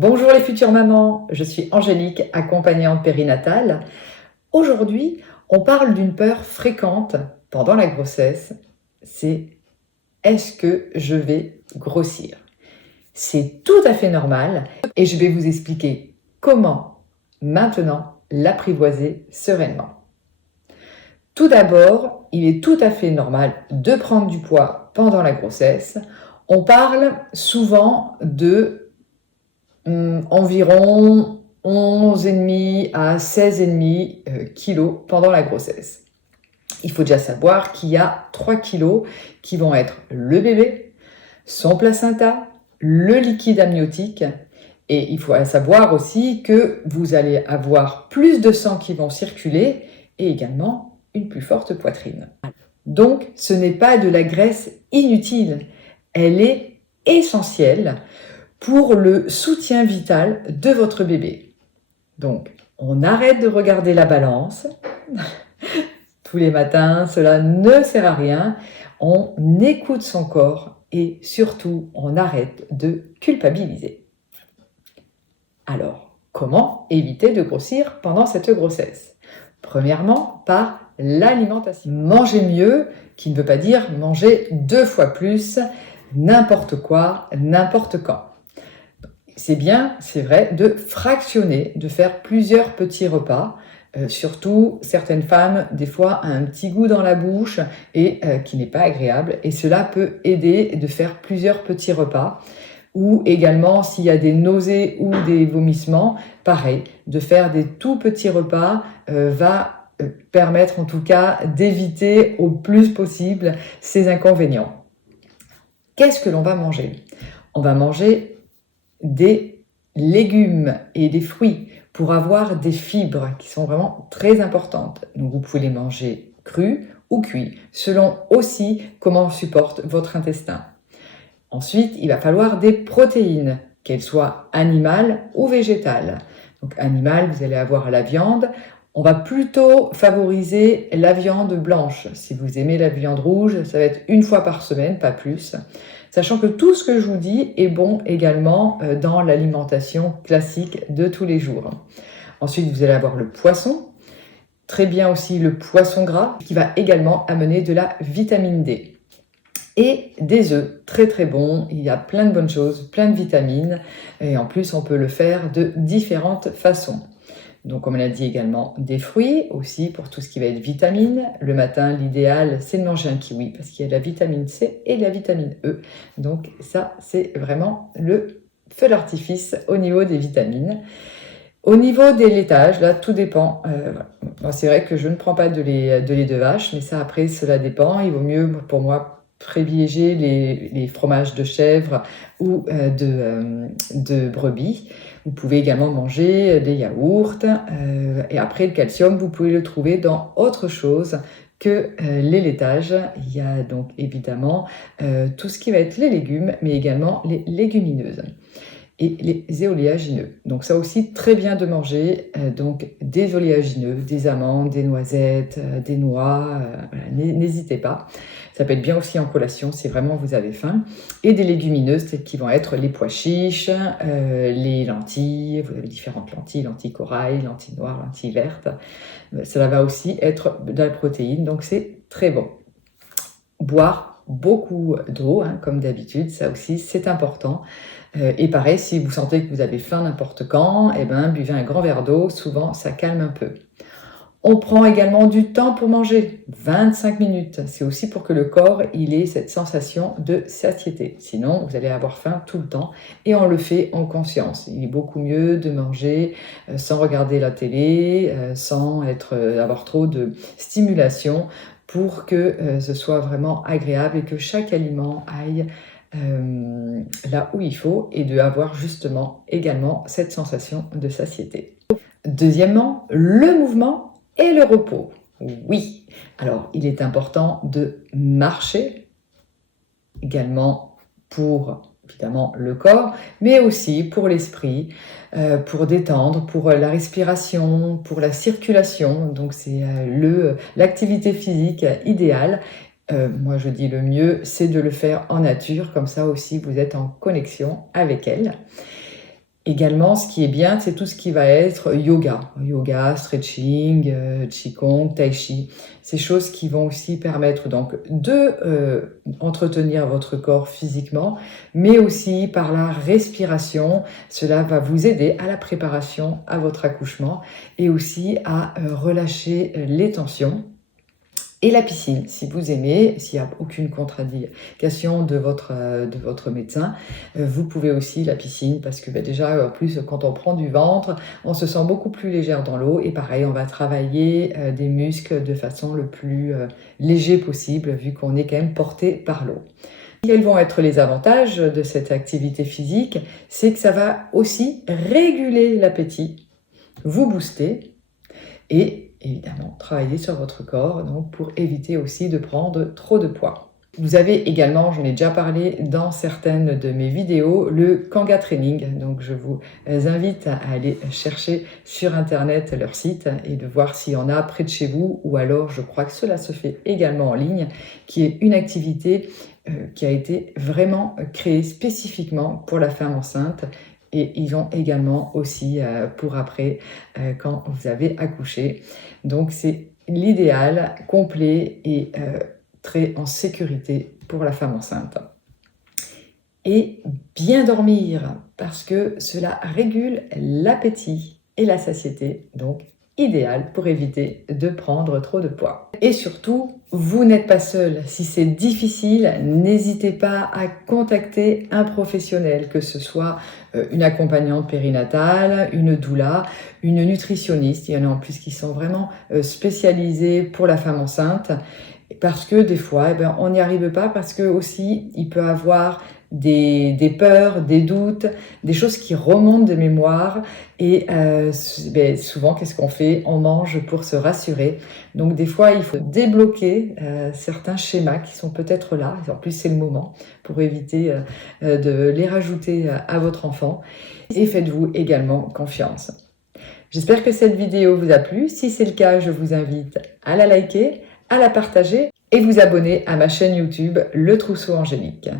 Bonjour les futures mamans, je suis Angélique, accompagnante périnatale. Aujourd'hui, on parle d'une peur fréquente pendant la grossesse, c'est est-ce que je vais grossir? C'est tout à fait normal et je vais vous expliquer comment maintenant l'apprivoiser sereinement. Tout d'abord, il est tout à fait normal de prendre du poids pendant la grossesse. On parle souvent de environ 11,5 à 16,5 kilos pendant la grossesse. Il faut déjà savoir qu'il y a 3 kilos qui vont être le bébé, son placenta, le liquide amniotique. Et il faut savoir aussi que vous allez avoir plus de sang qui vont circuler et également une plus forte poitrine. Donc, ce n'est pas de la graisse inutile, elle est essentielle pour le soutien vital de votre bébé. Donc, on arrête de regarder la balance tous les matins, cela ne sert à rien. On écoute son corps et surtout, on arrête de culpabiliser. Alors, comment éviter de grossir pendant cette grossesse? Premièrement, par l'alimentation. Manger mieux, qui ne veut pas dire manger 2 fois plus, n'importe quoi, n'importe quand. C'est bien, c'est vrai, de fractionner, de faire plusieurs petits repas. Surtout, certaines femmes, des fois, ont un petit goût dans la bouche et qui n'est pas agréable. Et cela peut aider de faire plusieurs petits repas. Ou également, s'il y a des nausées ou des vomissements, pareil, de faire des tout petits repas va permettre en tout cas d'éviter au plus possible ces inconvénients. Qu'est-ce que l'on va manger? On va manger des légumes et des fruits pour avoir des fibres qui sont vraiment très importantes. Donc vous pouvez les manger crus ou cuits, selon aussi comment supporte votre intestin. Ensuite, il va falloir des protéines, qu'elles soient animales ou végétales. Donc animales, vous allez avoir la viande. On va plutôt favoriser la viande blanche. Si vous aimez la viande rouge, ça va être 1 fois par semaine, pas plus. Sachant que tout ce que je vous dis est bon également dans l'alimentation classique de tous les jours. Ensuite, vous allez avoir le poisson. Très bien aussi le poisson gras, qui va également amener de la vitamine D. Et des œufs, très très bons, il y a plein de bonnes choses, plein de vitamines, et en plus on peut le faire de différentes façons. Donc comme on l'a dit également, des fruits aussi pour tout ce qui va être vitamines. Le matin, l'idéal c'est de manger un kiwi parce qu'il y a de la vitamine C et de la vitamine E. Donc ça c'est vraiment le feu d'artifice au niveau des vitamines. Au niveau des laitages, là tout dépend. Bon, c'est vrai que je ne prends pas de lait de vache, mais ça après cela dépend. Il vaut mieux pour moi privilégier les fromages de chèvre ou de brebis. Vous pouvez également manger des yaourts et après le calcium, vous pouvez le trouver dans autre chose que les laitages. Il y a donc évidemment tout ce qui va être les légumes, mais également les légumineuses et les oléagineux. Donc ça aussi très bien de manger donc des oléagineux, des amandes, des noisettes, des noix, voilà, n'hésitez pas. Ça peut être bien aussi en collation si vraiment vous avez faim. Et des légumineuses qui vont être les pois chiches, les lentilles, vous avez différentes lentilles, lentilles corail, lentilles noires, lentilles vertes. Cela va aussi être de la protéine, donc c'est très bon. Boire beaucoup d'eau, hein, comme d'habitude, ça aussi c'est important. Et pareil, si vous sentez que vous avez faim n'importe quand, eh ben, buvez un grand verre d'eau, souvent ça calme un peu. On prend également du temps pour manger, 25 minutes. C'est aussi pour que le corps il ait cette sensation de satiété. Sinon, vous allez avoir faim tout le temps et on le fait en conscience. Il est beaucoup mieux de manger sans regarder la télé, sans avoir trop de stimulation pour que ce soit vraiment agréable et que chaque aliment aille là où il faut et de avoir justement également cette sensation de satiété. Deuxièmement, le mouvement et le repos. Oui, alors il est important de marcher également pour évidemment le corps, mais aussi pour l'esprit, pour détendre, pour la respiration, pour la circulation. Donc c'est l'activité physique idéale. Moi je dis le mieux, c'est de le faire en nature, comme ça aussi vous êtes en connexion avec elle. Également, ce qui est bien, c'est tout ce qui va être yoga, stretching, qigong, tai chi. Ces choses qui vont aussi permettre donc de entretenir votre corps physiquement, mais aussi par la respiration. Cela va vous aider à la préparation à votre accouchement et aussi à relâcher les tensions. Et la piscine, si vous aimez, s'il n'y a aucune contre-indication de votre médecin, vous pouvez aussi la piscine parce que déjà, en plus, quand on prend du ventre, on se sent beaucoup plus légère dans l'eau et pareil, on va travailler des muscles de façon le plus léger possible vu qu'on est quand même porté par l'eau. Quels vont être les avantages de cette activité physique? C'est que ça va aussi réguler l'appétit, vous booster et évidemment travailler sur votre corps donc pour éviter aussi de prendre trop de poids. Vous avez également, j'en ai déjà parlé dans certaines de mes vidéos, le Kanga Training. Donc je vous invite à aller chercher sur internet leur site et de voir s'il y en a près de chez vous, ou alors je crois que cela se fait également en ligne, qui est une activité qui a été vraiment créée spécifiquement pour la femme enceinte. Et ils ont également aussi pour après quand vous avez accouché. Donc c'est l'idéal complet et très en sécurité pour la femme enceinte. Et bien dormir parce que cela régule l'appétit et la satiété. Donc idéal pour éviter de prendre trop de poids. Et surtout, vous n'êtes pas seul. Si c'est difficile, n'hésitez pas à contacter un professionnel, que ce soit une accompagnante périnatale, une doula, une nutritionniste. Il y en a en plus qui sont vraiment spécialisés pour la femme enceinte. Parce que des fois, on n'y arrive pas parce que aussi, il peut avoir des peurs, des doutes, des choses qui remontent de mémoire et souvent qu'est-ce qu'on fait? On mange pour se rassurer. Donc des fois il faut débloquer certains schémas qui sont peut-être là, en plus c'est le moment pour éviter de les rajouter à votre enfant, et faites-vous également confiance. J'espère que cette vidéo vous a plu. Si c'est le cas, je vous invite à la liker, à la partager et vous abonner à ma chaîne YouTube Le Trousseau Angélique.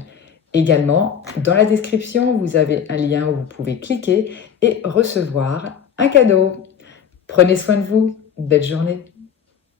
Également, dans la description, vous avez un lien où vous pouvez cliquer et recevoir un cadeau. Prenez soin de vous, belle journée.